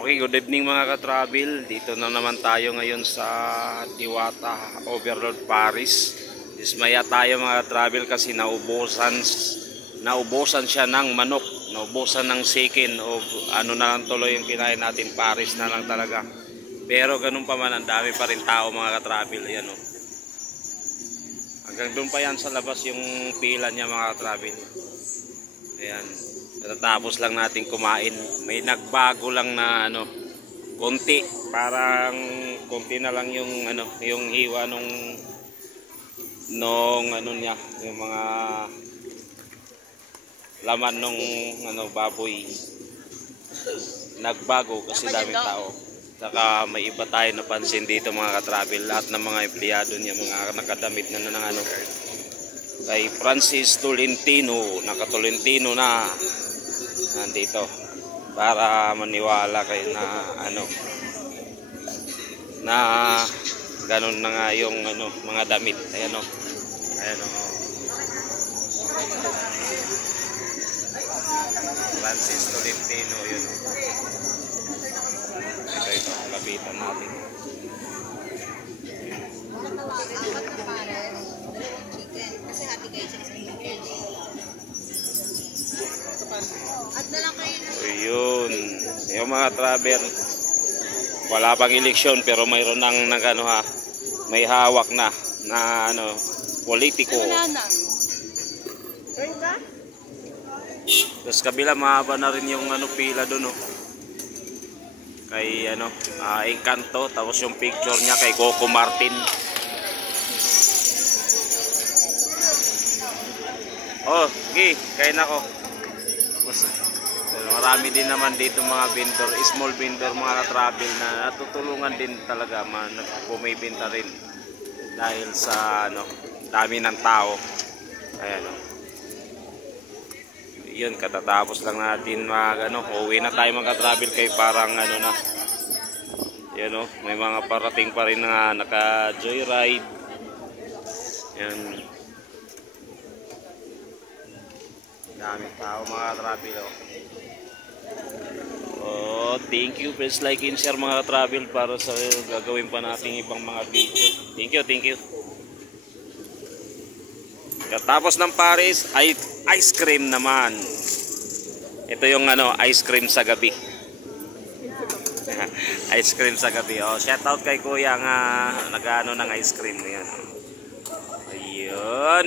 Okay, good evening mga ka-travel. Dito na naman tayo ngayon sa Diwata Overlord Paris. Dismaya tayo mga ka-travel kasi naubusan siya ng manok, naubusan ng chicken o ano na lang tuloy yung kinain natin, Paris na lang talaga. Pero ganun pa man, ang dami pa rin tao mga ka-travel. Ayan o. Hanggang doon pa yan sa labas yung pila niya mga ka-travel. Ayan. Tapos lang natin kumain. May nagbago lang na konti. Parang konti na lang yung yung hiwa nung niya, yung mga laman nung baboy. Nagbago kasi daming tao. Saka may iba tayo napansin dito mga ka-travel. Lahat ng mga empleyado niya, mga nakadamit na kay Francis Tolentino, naka-Tolentino na nandito para maniwala kayo na ganun na nga yung mga damit. Ayan o. Francis Tolentino yun. Ito lapitan natin. Kasi hati kayo sa isang at na lang kayo. So yun, yung mga travel, wala pang eleksyon pero mayroon nang may hawak na politiko. Tapos kabila mahaba na rin yung pila doon kay Encanto, tapos yung picture niya kay Coco Martin. Oh, okay, kain ako. Marami din naman dito mga vendor, small vendor, mga travel na natutulungan din talaga, bumibenta rin dahil sa dami ng tao. Ayan yun, katatapos lang natin uwi na tayo mga travel kay parang yan may mga parating pa rin na naka joyride. Yan, daming tao mga travel. Oh, thank you. Please like and share mga travel para sa gagawin pa nating ibang mga video. Thank you. Tapos ng Paris ay ice cream naman. Ito yung ice cream sa gabi. Ice cream sa gabi. Oh, shout out kay Kuya nga nag-ano ng ice cream. Ayun.